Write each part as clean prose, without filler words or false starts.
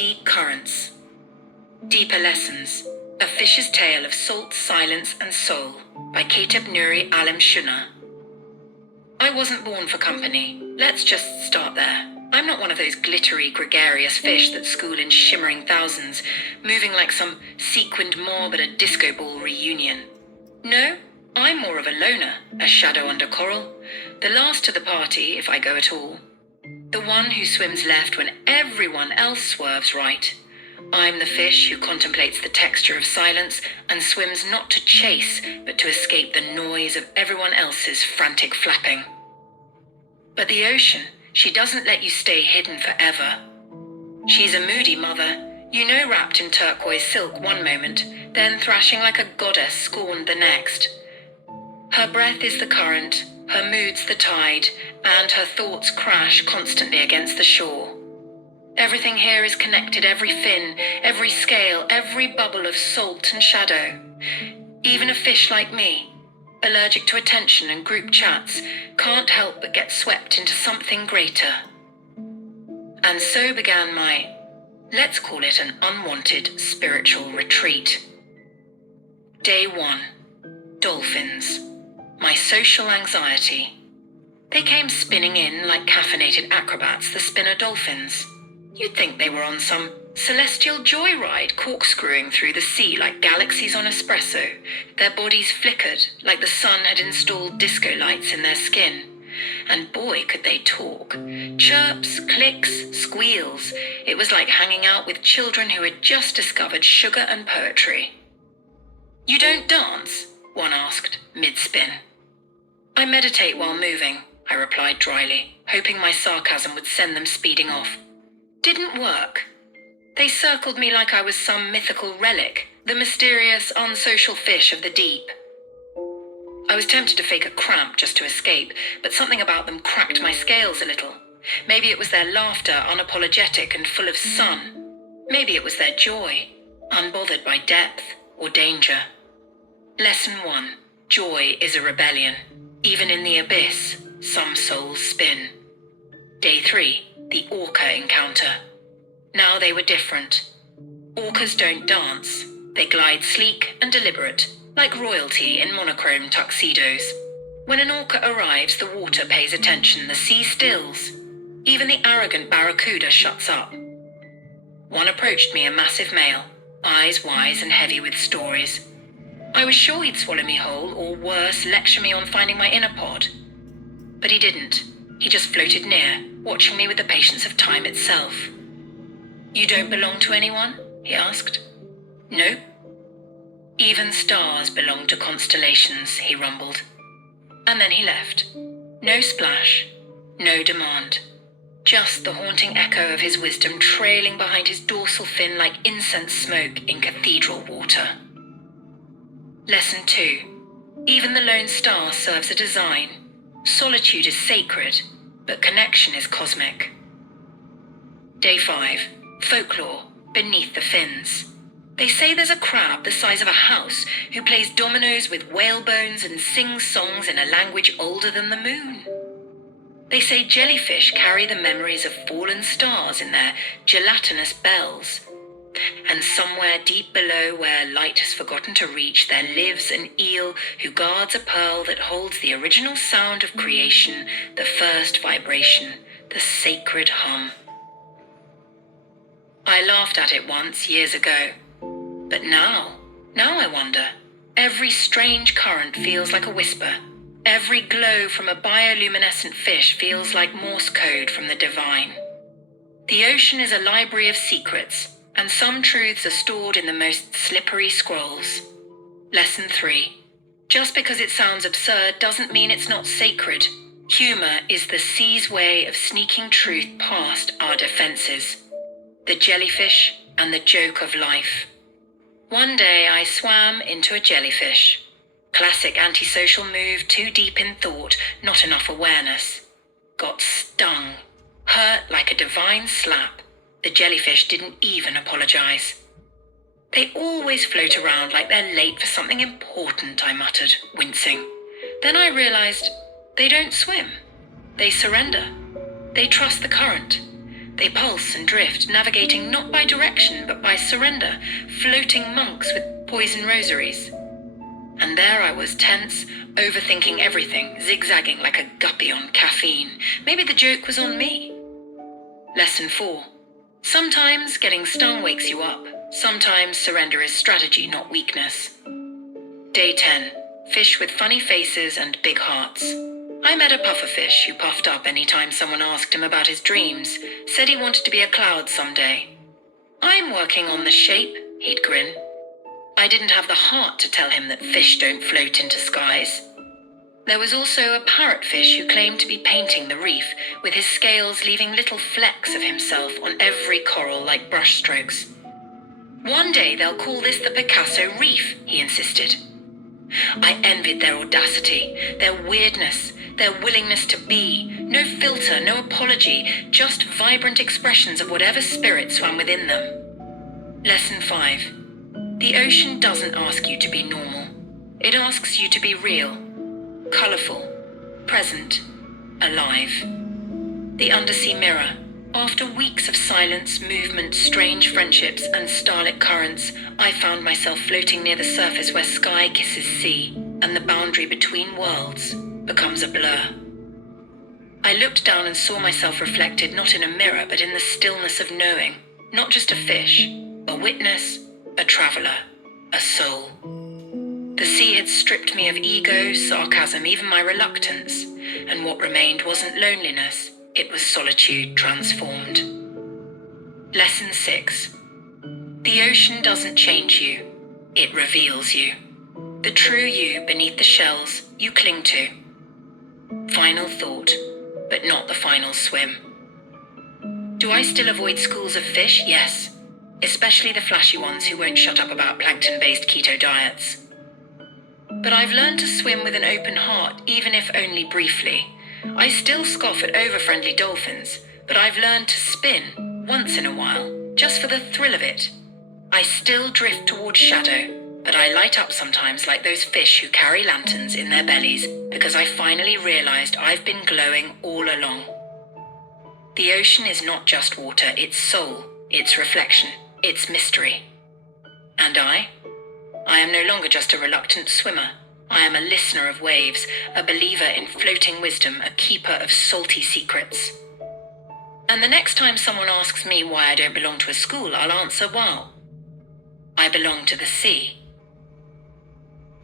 Deep Currents. Deeper Lessons. A Fish's Tale of Salt, Silence and Soul by Kateb Nuri Alim Shuna. I wasn't born for company. Let's just start there. I'm not one of those glittery, gregarious fish that school in shimmering thousands, moving like some sequined mob at a disco ball reunion. No, I'm more of a loner, a shadow under coral. The last to the party, if I go at all. The one who swims left when everyone else swerves right. I'm the fish who contemplates the texture of silence and swims not to chase, but to escape the noise of everyone else's frantic flapping. But the ocean, she doesn't let you stay hidden forever. She's a moody mother, wrapped in turquoise silk one moment, then thrashing like a goddess scorned the next. Her breath is the current, her mood's the tide, and her thoughts crash constantly against the shore. Everything here is connected, every fin, every scale, every bubble of salt and shadow. Even a fish like me, allergic to attention and group chats, can't help but get swept into something greater. And so began my, let's call it an unwanted spiritual retreat. Day 1. Dolphins. My social anxiety. They came spinning in like caffeinated acrobats, the spinner dolphins. You'd think they were on some celestial joyride corkscrewing through the sea like galaxies on espresso. Their bodies flickered like the sun had installed disco lights in their skin. And boy, could they talk. Chirps, clicks, squeals. It was like hanging out with children who had just discovered sugar and poetry. You don't dance? One asked, mid-spin. I meditate while moving, I replied dryly, hoping my sarcasm would send them speeding off. Didn't work. They circled me like I was some mythical relic, the mysterious, unsocial fish of the deep. I was tempted to fake a cramp just to escape, but something about them cracked my scales a little. Maybe it was their laughter, unapologetic and full of sun. Maybe it was their joy, unbothered by depth or danger. Lesson 1. Joy is a rebellion. Even in the abyss, some souls spin. Day 3. The orca encounter. Now they were different. Orcas don't dance. They glide sleek and deliberate, like royalty in monochrome tuxedos. When an orca arrives, the water pays attention, the sea stills. Even the arrogant barracuda shuts up. One approached me, a massive male, eyes wise and heavy with stories. I was sure he'd swallow me whole, or worse, lecture me on finding my inner pod. But he didn't. He just floated near, watching me with the patience of time itself. You don't belong to anyone? He asked. Nope. Even stars belong to constellations, he rumbled. And then he left. No splash, no demand. Just the haunting echo of his wisdom trailing behind his dorsal fin like incense smoke in cathedral water. Lesson 2. Even the lone star serves a design. Solitude is sacred, but connection is cosmic. Day 5. Folklore, beneath the fins. They say there's a crab the size of a house who plays dominoes with whale bones and sings songs in a language older than the moon. They say jellyfish carry the memories of fallen stars in their gelatinous bells. And somewhere deep below where light has forgotten to reach, there lives an eel who guards a pearl that holds the original sound of creation, the first vibration, the sacred hum. I laughed at it once, years ago. But now I wonder. Every strange current feels like a whisper. Every glow from a bioluminescent fish feels like Morse code from the divine. The ocean is a library of secrets, and some truths are stored in the most slippery scrolls. Lesson 3. Just because it sounds absurd doesn't mean it's not sacred. Humor is the sea's way of sneaking truth past our defenses. The jellyfish and the joke of life. One day I swam into a jellyfish. Classic antisocial move, too deep in thought, not enough awareness. Got stung. Hurt like a divine slap. The jellyfish didn't even apologize. They always float around like they're late for something important, I muttered, wincing. Then I realized they don't swim. They surrender. They trust the current. They pulse and drift, navigating not by direction but by surrender, floating monks with poison rosaries. And there I was, tense, overthinking everything, zigzagging like a guppy on caffeine. Maybe the joke was on me. Lesson 4. Sometimes getting stung wakes you up. Sometimes surrender is strategy, not weakness. Day 10. Fish with funny faces and big hearts. I met a pufferfish who puffed up any time someone asked him about his dreams, said he wanted to be a cloud someday. I'm working on the shape, he'd grin. I didn't have the heart to tell him that fish don't float into skies. There was also a parrotfish who claimed to be painting the reef, with his scales leaving little flecks of himself on every coral like brushstrokes. One day they'll call this the Picasso Reef, he insisted. I envied their audacity, their weirdness, their willingness to be. No filter, no apology, just vibrant expressions of whatever spirit swam within them. Lesson 5. The ocean doesn't ask you to be normal. It asks you to be real, colourful, present, alive. The undersea mirror. After weeks of silence, movement, strange friendships, and starlit currents, I found myself floating near the surface where sky kisses sea, and the boundary between worlds becomes a blur. I looked down and saw myself reflected not in a mirror, but in the stillness of knowing, not just a fish, a witness, a traveller, a soul. The sea had stripped me of ego, sarcasm, even my reluctance, and what remained wasn't loneliness. It was solitude transformed. Lesson 6. The ocean doesn't change you. It reveals you. The true you beneath the shells you cling to. Final thought, but not the final swim. Do I still avoid schools of fish? Yes. Especially the flashy ones who won't shut up about plankton-based keto diets. But I've learned to swim with an open heart, even if only briefly. I still scoff at over-friendly dolphins, but I've learned to spin, once in a while, just for the thrill of it. I still drift towards shadow, but I light up sometimes like those fish who carry lanterns in their bellies because I finally realized I've been glowing all along. The ocean is not just water, it's soul, it's reflection, it's mystery. And I am no longer just a reluctant swimmer. I am a listener of waves, a believer in floating wisdom, a keeper of salty secrets. And the next time someone asks me why I don't belong to a school, I'll answer, wow, I belong to the sea.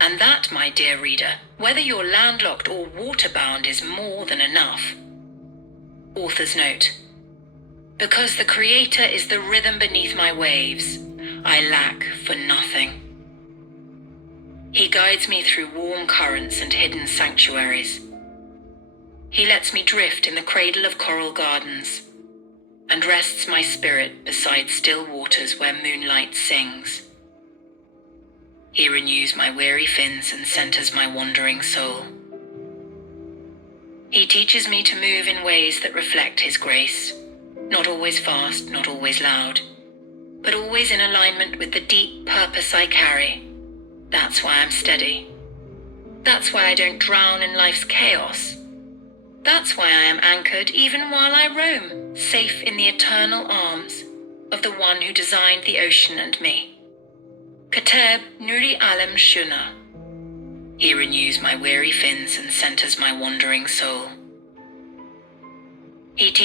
And that, my dear reader, whether you're landlocked or waterbound, is more than enough. Author's note. Because the Creator is the rhythm beneath my waves, I lack for nothing. He guides me through warm currents and hidden sanctuaries. He lets me drift in the cradle of coral gardens and rests my spirit beside still waters where moonlight sings. He renews my weary fins and centers my wandering soul. He teaches me to move in ways that reflect His grace, not always fast, not always loud, but always in alignment with the deep purpose I carry. That's why I'm steady. That's why I don't drown in life's chaos. That's why I am anchored even while I roam, safe in the eternal arms of the one who designed the ocean and me. Kateb Nuri Alam Shuna. He renews my weary fins and centers my wandering soul. He teaches